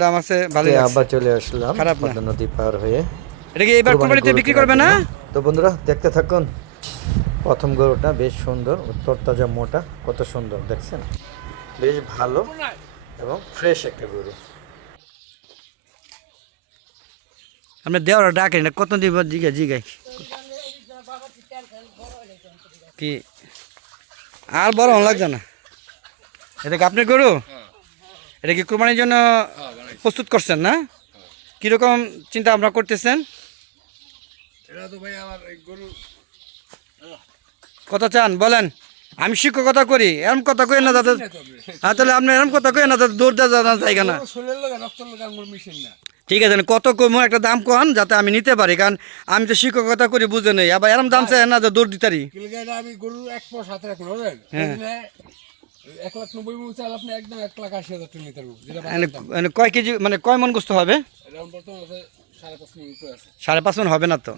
দাম আছে ভালোই লাগছে। আবার চলে আসলাম খারাপ না। পদ্মা নদী পার হয়ে। এটা কি এবার কোরবানিতে বিক্রি করবে না? তো বন্ধুরা দেখতে থাকুন। প্রথম গরুটা বেশ সুন্দর, তরতাজা মোটা, কত সুন্দর দেখছেন, বেশ ভালো এবং ফ্রেশ একটা গরু। আমরা দেওয়ার ডাকেন না, কত দিব জিগাই জিগাই কি আর বড় লাগছে না। এটা কি আপনার গরু? এটা কি কোরবানির জন্য প্রস্তুত করছেন না? কিরকম চিন্তা ভাবনা করতেছেন? কত চান বলেন? আমি শিক্ষকতা করি, এরম কথা কই না দাদা। হ্যাঁ, তাহলে আপনি এরম কথা কই না দাদা, দৌড় দেওয়া জায়গা না। ঠিক আছে, কত কম একটা দাম কন যাতে আমি নিতে পারি, কারণ আমি তো শিক্ষকতা করি, বুঝে নেই। আবার এরম দাম চাই না যে দৌড় দিতারি। আমি গরু এক পর সাথে রাখুন, বুঝলেন? 1,90,000 চাল আপনি একদম 1,80,000 টাকা নিতে পারবো। মানে কয় কেজি, মানে কয় মন গোস্ত হবে? এরকম বর্তমানে আছে 5.5 মণ উপরে আছে। 5.5 মন হবে না তো?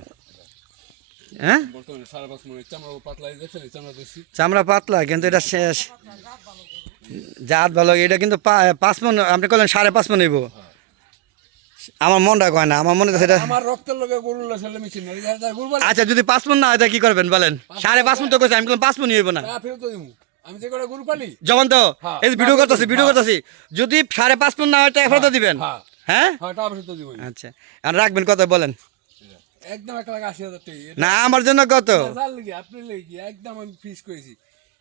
হ্যাঁ, বর্তমানে 5.5 মণ। চামড়া পাতলা দেখছেন, চামড়া দেশি চামড়া পাতলা, কিন্তু এটা শেষ জাত ভালো। এটা কিন্তু 5 মন, আপনি বললেন 5.5 মন হইব। আমার মনটা কয় না, আমার মনে সেটা। আমার রক্তের লগে গরুর আসলে মিছিল না। আচ্ছা, যদি 5 মন না হয় তা কি করবেন বলেন? 5.5 মন তো কইছে, আমি বললাম 5 মন হইব না। ফেরত দিব। আমি যে কটা গরু পালি যেমন তো এই ভিডিও করতেছি, যদি 5.5 মন না হয় টাকা ফেরত দিবেন। হ্যাঁ, টাকা ফেরত দিব। আচ্ছা, আর রাখবেন কত বলেন? একদম 1,80,000 টাকা। না, আমার জন্য কত? জাল লাগি আপনি লাগি একদম আমি ফিস করেছি।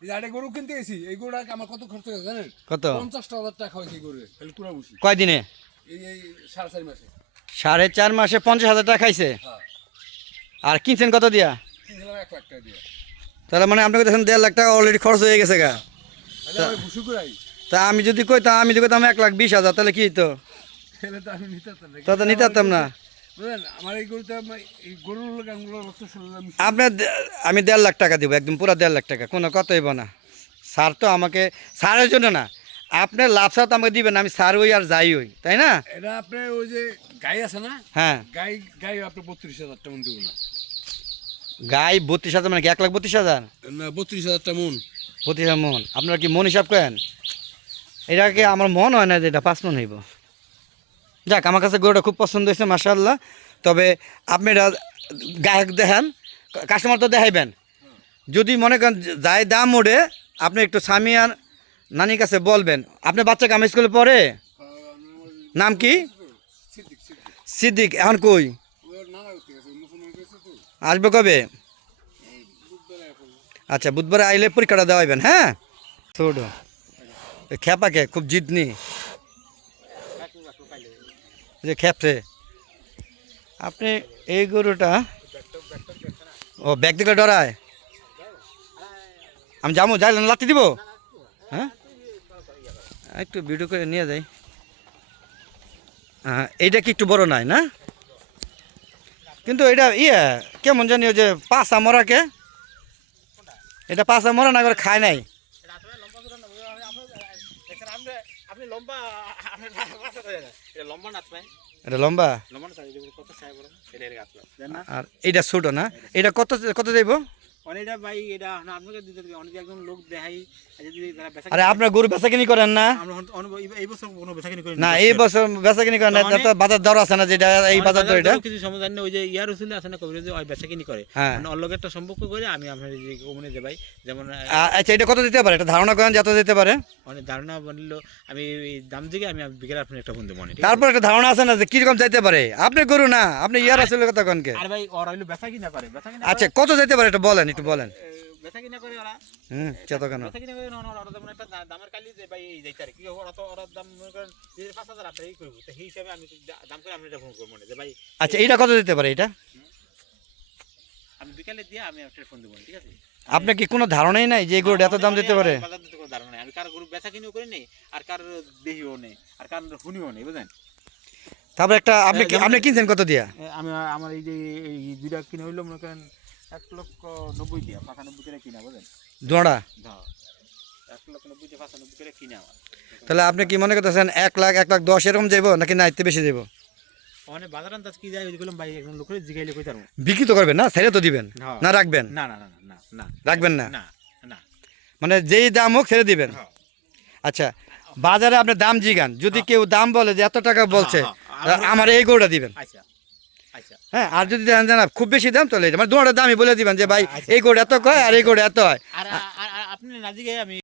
এই যে আরে গরু কিনতে গেছি, এই গরুটা আমার কত খরচ হয়েছে জানেন? কত? 50,000 টাকা হয়েছে এই গরু, খালি পুরা বসি। কয় দিনে? এই 4.5 মাসে। 4.5 মাসে 50,000 টাকা খাইছে। আর কিনছেন কত দিয়া? কিনলাম 1 লাখ টাকা দিয়ে। তাহলে মানে আপনাকে দেখেন 1.5 লাখ টাকা অলরেডি খরচ হয়ে গেছে গা। তাহলে আমি ভুসু করাই। তা আমি যদি কইতাম, 1,20,000, তাহলে কি তো? তাহলে তো আমি নিতে পারতাম না। তা তো নিতে পারতাম না। বুঝলেন, আমার এই গরুটা এই গরুর লোক আঙুলো রক্ত শুনলাম। আপনার আমি 1.5 লাখ টাকা দিব, একদম পুরো 1.5 লাখ টাকা, কোনো কথা হইব না। স্যার তো আমাকে, স্যারের জন্য না, আপনার লাভ সাথ আমাকে দিবেন, আমি স্যার হই আর যাই হই, তাই না? এটা আপনি ওই যে গাই আছে না, হ্যাঁ, গাই গাই আপনি 32,000 টাকা মন দিব না। গাই 32,000, মানে কি 1,32,000? না, 32,000 টাকা মন। 32,000 মন? আপনারা কি মন হিসাব করেন? এটাকে আমার মন হয় না যে এটা 5 মন হইব। যাক, আমার কাছে গরুটা খুব পছন্দ হয়েছে, মাশাআল্লাহ। তবে আপনি এটা গায়ক দেখেন, কাস্টমার তো দেখাইবেন। যদি মনে করেন যাই দাম ওঠে, আপনি একটু সামিয়ার নানির কাছে বলবেন। আপনার বাচ্চাকে আমি স্কুলে পড়ে, নাম কি? সিদ্দিক। এখন কই আসবে, কবে? আচ্ছা, বুধবারে আইলে পরীক্ষাটা দেওয়াইবেন। হ্যাঁ, ছোট খেপাকে খুব জিদনি, যে খেপছে। আপনি এই গরুটা, ও ব্যাগ দিকে ডরায়। আমি যাবো, যাই লাত্তি দিব। হ্যাঁ, একটু ভিডিও করে নিয়ে যাই। হ্যাঁ, এইটা কি একটু বড় নাই না? কিন্তু এটা কেমন জানি, ওই যে পাঁচা মরাকে, এটা পাঁচা মরা না করে খায় নাই। এটা লম্বা, আর এইটা ছোট না? এটা কত কত যাইব? আরে আপনার গরু বেচাকিনি করেন না? না, এই বছর বেচাকিনি করেন না, বাজার দর আছে না, যেটা এই বাজার দর, এটা কিছু সমাধান ওই যে ইয়ার উসুলে আছে না, কবির যে ওই বেচাকিনি করে, মানে অল্লগে একটা সম্পর্ক করে আমি আপনার যে ওমনে যে ভাই যেমন। আচ্ছা, এটা কত দিতে পারে? এটা ধারণা করেন যত দিতে পারে? অনেক ধারণা বললো আমি দাম দিকে আমি বিকেলে আপনার একটা ফোন দেবো। তারপর একটা ধারণা আছে না যে কিরকম যাইতে পারে? আপনি গরু না, আপনি ইয়ার আসলে কথা কনকে। আর ভাই ওরা হইলো বেচাকিনা করে, বেচাকিনা। আচ্ছা, কত যাইতে পারে এটা বলেন, একটু বলেন। বেচাকিনা করে ওরা, চেত কেন বেচাকিনা করে ওরা যেমন একটা দামের কালি যে ভাই এই যাইতে আর কি, ওরা তো ওরা দাম মনে করেন 5,000 আপনার এই করবো, তো সেই হিসাবে আমি দাম করে আপনি এটা ফোন করবো যে ভাই। আচ্ছা, এইটা কত দিতে পারে? এটা আমি বিকালে দিয়ে আমি আপনার ফোন দেবো, ঠিক আছে? আপনার কি কোনো ধারণাই নাই যে গরুটা এত দাম দিতে পারে? বাজার দিতে কোনো ধারণা নেই, আমি কার গরু বেচা কিনেও করি নেই, আর কার দেহিও নেই, আর কার শুনিও নেই, বুঝলেন? তারপর একটা আপনি কিনছেন কত দিয়া? আমি আমার এই যে এই দুইটা কিনে হইলো মনে করেন 1,90,000 দিয়া, 95 করে কিনা, বুঝলেন? দোড়া 1,90,000 দিয়ে 95 করে কিনা আমার। তাহলে আপনি কি মনে করতেছেন 1 লাখ 1,10,000 এরকম যাইবো, নাকি না এতে বেশি যাইবো? মানে বাজার আন্দাজ কি যায় ওই বললাম ভাই, একজন লোকের জিগাইলে কই তারবো। বিক্রি তো করবেন না, ছেড়ে তো দিবেন না, রাখবেন? না না না না না রাখবেন না, না না, মানে যেই দাম হোক ছেড়ে দিবেন। আচ্ছা, বাজারে আপনি দাম জিগান, যদি কেউ দাম বলে যে এত টাকা বলছে, আমার এই গরুটা দিবেন। আচ্ছা আচ্ছা হ্যাঁ, আর যদি দেখেন যে না খুব বেশি দাম তাহলে মানে দুটো দামই বলে দিবেন যে ভাই এই গরুটা এত কয় আর এই গরুটা এত হয়। আর আপনি না জিগে আমি